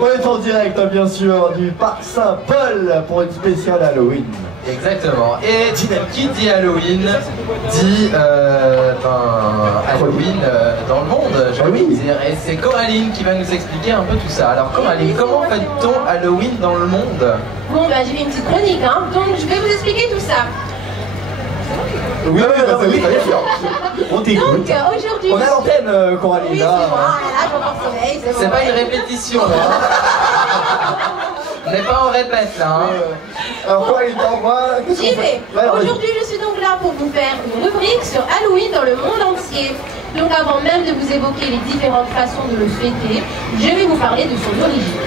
On est en direct, bien sûr, du Parc Saint-Paul pour une spéciale Halloween. Exactement. Et qui dit Halloween dit Halloween dans le monde, j'ai envie de dire. Et c'est Coraline qui va nous expliquer un peu tout ça. Alors Coraline, comment fait-on Halloween dans le monde? Bon, bah j'ai fait une petite chronique, hein, donc je vais vous expliquer tout ça. Oui, bien sûr. On t'écoute. Donc aujourd'hui... On a l'antenne, Coraline. Oui, c'est moi, là, je vois le soleil, c'est pas une répétition, hein. On n'est pas en répète, là, hein. Alors Coraline, moi... J'y vais. Aujourd'hui, je suis donc là pour vous faire une rubrique sur Halloween dans le monde entier. Donc avant même de vous évoquer les différentes façons de le fêter, je vais vous parler de son origine.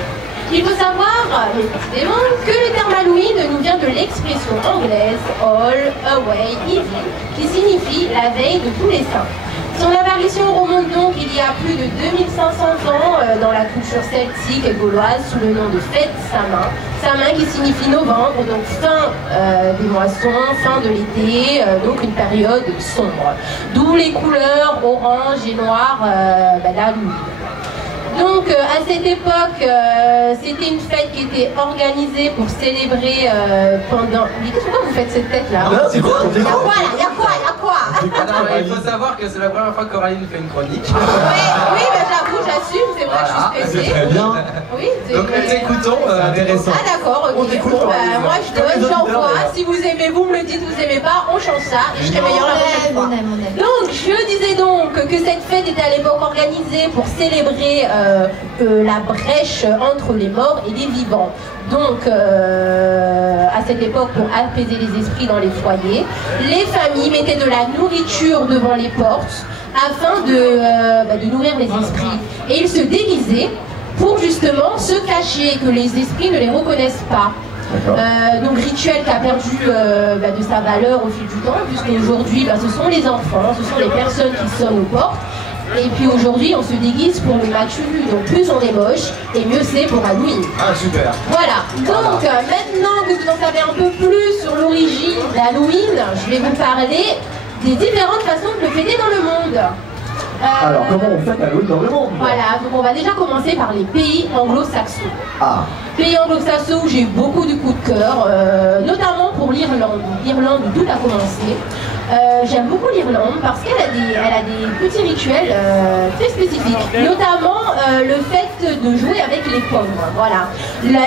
Il faut savoir, précisément, que le terme Halloween nous vient de l'expression anglaise All Away Evil, qui signifie la veille de tous les saints. Son apparition remonte donc il y a plus de 2500 ans dans la culture celtique et gauloise sous le nom de fête Samin. Samin qui signifie novembre, donc fin des moissons, fin de l'été, donc une période sombre. D'où les couleurs orange et noir d'Halloween. Donc à cette époque, c'était une fête qui était organisée pour célébrer pendant... Mais pourquoi vous faites cette tête là? C'est quoi? Il y a quoi là? Il y a quoi? Il y a quoi? Il faut savoir que c'est la première fois que Coraline fait une chronique. Oui, mais j'avoue, j'assume, c'est vrai que je suis stressée. Très bien. Oui, donc t'écoutons, intéressant. Ah d'accord, ok. Bon, moi je donne, j'envoie. Si vous aimez, vous me le dites, vous aimez pas, on change ça et je serai meilleure la prochaine fois. Donc je disais donc que cette fête était à l'époque organisée pour célébrer la brèche entre les morts et les vivants. Donc, à cette époque, pour apaiser les esprits dans les foyers, les familles mettaient de la nourriture devant les portes afin de nourrir les esprits. Et ils se déguisaient pour justement se cacher, que les esprits ne les reconnaissent pas. Donc rituel qui a perdu de sa valeur au fil du temps, puisqu'aujourd'hui, ce sont les enfants, ce sont les personnes qui sonnent aux portes. Et puis aujourd'hui, on se déguise pour le match nu. Donc plus on est moche, et mieux c'est pour Halloween. Ah, super. Voilà. Donc maintenant que vous en savez un peu plus sur l'origine d'Halloween, je vais vous parler des différentes façons de le fêter dans le monde. Alors, comment on fête Halloween dans le monde? Voilà, donc on va déjà commencer par les pays anglo-saxons. Ah. Pays anglo-saxons où j'ai eu beaucoup de coups de cœur, notamment pour l'Irlande. L'Irlande où tout a commencé. J'aime beaucoup l'Irlande parce qu'elle a des petits rituels très spécifiques, notamment le fait de jouer avec les pommes. Voilà.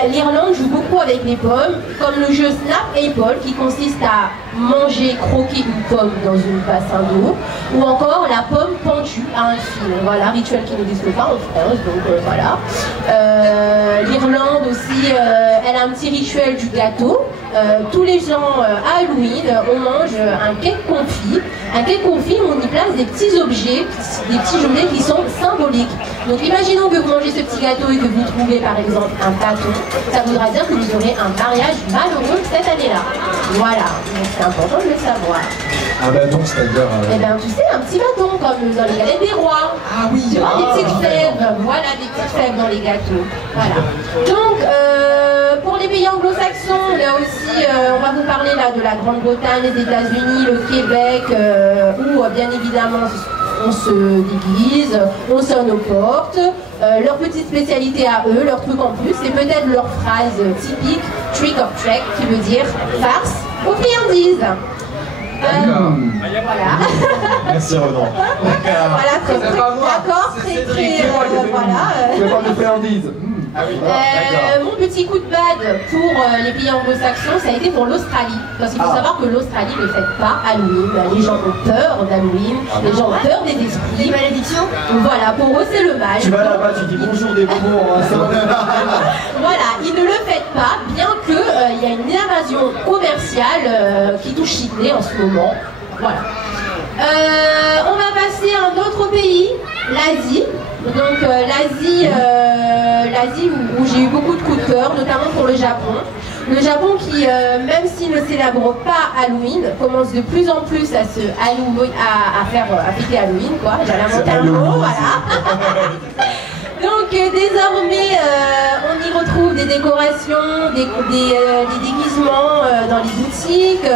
L'Irlande joue beaucoup avec les pommes, comme le jeu Snap Apple qui consiste à manger, croquer une pomme dans une bassin d'eau, ou encore la pomme pendue à un fil. Voilà, rituel qui n'existe pas en France, donc voilà. L'Irlande aussi, elle a un petit rituel du gâteau. Tous les gens à Halloween, on mange un cake confit. Un cake confit, on y place des petits objets qui sont symboliques. Donc imaginons que vous mangez ce petit gâteau et que vous trouvez par exemple un bâton. Ça voudra dire que vous aurez un mariage malheureux cette année-là. Voilà, donc c'est important de le savoir. Un bâton, c'est-à-dire... Eh bien, tu sais, un petit bâton comme dans les galettes des rois. Ah oui. Tu vois, des petites fèves. Voilà, des petites fèves dans les gâteaux. Voilà. Donc, pour les pays anglo-saxons, là aussi, on va vous parler là de la Grande-Bretagne, les États-Unis, le Québec, où bien évidemment on se déguise, on sonne aux portes. Leur petite spécialité à eux, leur truc en plus, c'est peut-être leur phrase typique trick or treat, qui veut dire farce aux friandises. Voilà. Merci Renan. Voilà, très d'accord, très voilà. Je vais pas me faire en dise. Ah oui, mon petit coup de bad pour les pays anglo-saxons, ça a été pour l'Australie. Parce qu'il faut savoir que l'Australie ne fête pas Halloween. Les gens ont peur d'Halloween, les gens ont peur des esprits. Des malédictions. Voilà, pour eux c'est le mal. Tu vas là-bas, tu dis bonjour des bonbons. Voilà, ils ne le fêtent pas, bien que il y a une invasion commerciale qui touche Sydney en ce moment. Voilà. On va passer à un autre pays, l'Asie. Donc l'Asie où j'ai eu beaucoup de coups de cœur, notamment pour le Japon. Le Japon qui, même s'il ne célèbre pas Halloween, commence de plus en plus à fêter Halloween, quoi. J'allais inventer un mot, voilà. Donc désormais, on y retrouve des décorations, des déguisements dans les boutiques.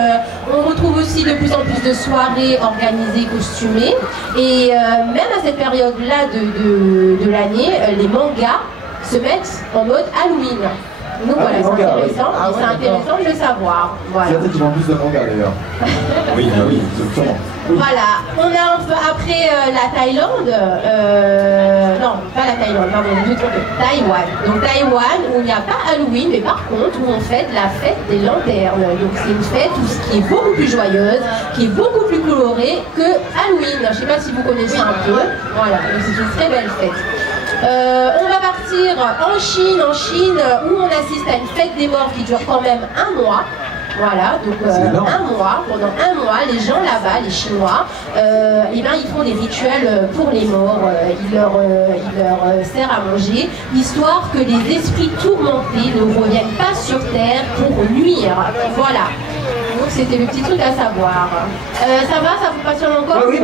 On retrouve aussi de plus en plus de soirées organisées, costumées. Et même à cette période-là de l'année, les mangas se mettent en mode Halloween. Donc voilà, c'est intéressant, c'est intéressant de le savoir. Voilà. Il y a peut-être plus de manga d'ailleurs. Oui, oui, sûrement. Voilà, on a après la Thaïlande, non, pas la Thaïlande, pardon, je me trompe, Taïwan. Donc Taïwan, où il n'y a pas Halloween, mais par contre, où on fête la fête des lanternes. Donc c'est une fête qui est beaucoup plus joyeuse, qui est beaucoup plus colorée que Halloween. Je ne sais pas si vous connaissez un peu. Voilà, donc c'est une très belle fête. On va partir en Chine, où on assiste à une fête des morts qui dure quand même un mois. Voilà, donc un mois, pendant un mois, les gens là-bas, les Chinois, eh ben, ils font des rituels pour les morts, ils leur servent à manger, histoire que les esprits tourmentés ne reviennent pas sur Terre pour nuire. Voilà. Donc c'était le petit truc à savoir. Ça va, ça vous passionne encore? Oui.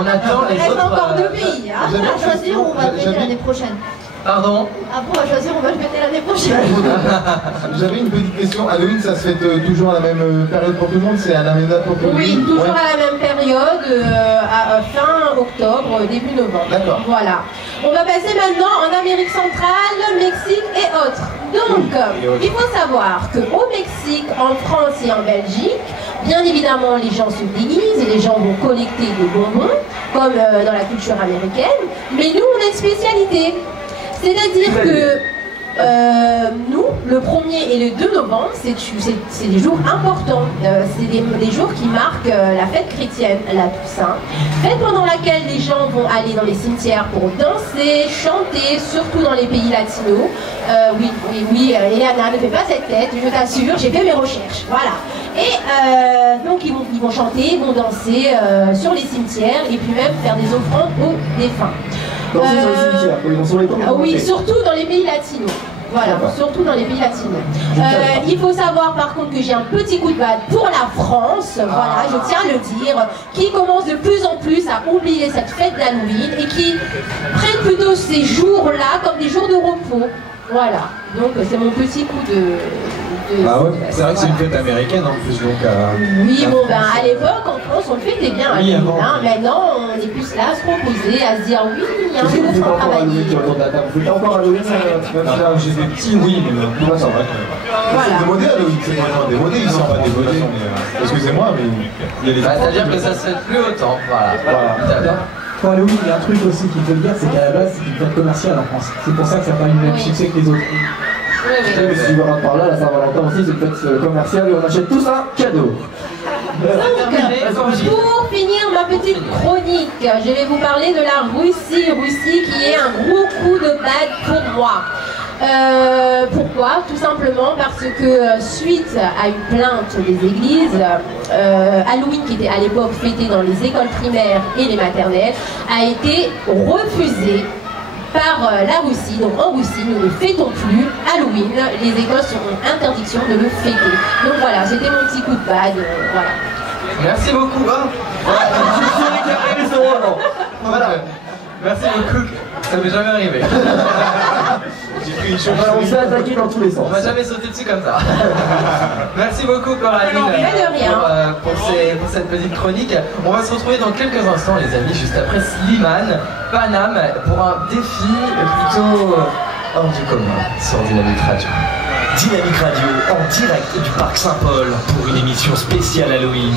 On attend les autres. Il reste encore 2 pays. Hein. On va choisir ou on va le fêter l'année prochaine? Pardon? Après on va choisir, on va le fêter l'année prochaine. J'avais une petite question. Halloween, ça se fête toujours à la même période pour tout le monde? C'est à la même date pour tout le monde? Oui, toujours à la même période, à fin octobre, début novembre. D'accord. Voilà. On va passer maintenant en Amérique centrale, Mexique et autres. Donc, il faut savoir qu'au Mexique, en France et en Belgique, bien évidemment, les gens se déguisent, les gens vont collecter des bonbons, comme dans la culture américaine. Mais nous, on a une spécialité. C'est-à-dire que nous, le 1er et le 2 novembre, c'est des jours importants. C'est des jours qui marquent la fête chrétienne, la Toussaint. Fête pendant laquelle les gens vont aller dans les cimetières pour danser, chanter, surtout dans les pays latinos. Oui, Eliana, ne fais pas cette tête, je t'assure, j'ai fait mes recherches. Voilà. Et donc ils vont chanter, ils vont danser sur les cimetières et puis même faire des offrandes aux défunts. Danser sur les cimetières, oui, sur les tombes. Oui, surtout dans les pays latinos. Voilà, surtout dans les pays latinos. Il faut savoir par contre que j'ai un petit coup de batte pour la France, voilà, je tiens à le dire, qui commence de plus en plus à oublier cette fête d'Halloween et qui prennent plutôt ces jours-là comme des jours de repos. Voilà, donc c'est mon petit coup de... Ah ouais, c'est vrai que c'est une fête américaine en plus, donc... Oui, bon ben à l'époque en France on le fêtait bien, oui, maintenant on est plus là à se proposer, à se dire oui, il y a un jour où on fera travailler. Vous faites encore Halloween? J'étais petit, oui, mais maintenant ça va. C'est démodé Halloween, c'est vraiment démodé, ils sont pas démodés. Excusez-moi, mais il y a des... C'est-à-dire que ça se fait plus autant, voilà. Pour Halloween, il y a un truc aussi qu'il faut dire, c'est qu'à la base, c'est une fête commerciale en France. C'est pour ça que ça n'a pas eu le même succès que les autres. Mais si tu verras par là, la Saint-Valentin aussi, c'est une fête commerciale et on achète tous un cadeau. Donc, pour finir ma petite chronique, je vais vous parler de la Russie. Russie qui est un gros coup de batte pour moi. Pourquoi? Tout simplement parce que suite à une plainte des églises, Halloween qui était à l'époque fêté dans les écoles primaires et les maternelles a été refusé par la Russie. Donc en Russie, nous ne fêtons plus Halloween. Les écoles seront interdiction de le fêter. Donc voilà, c'était mon petit coup de batte. Voilà. Merci beaucoup. Voilà. Merci beaucoup. Ça m'est jamais arrivé. On s'est attaqué dans tous les sens. On m'a jamais sauté dessus comme ça. Merci beaucoup Coraline pour cette petite chronique. On va se retrouver dans quelques instants les amis, juste après Slimane, Paname, pour un défi plutôt hors du commun sur Dynamique Radio. Dynamique Radio en direct du Parc Saint-Paul pour une émission spéciale Halloween.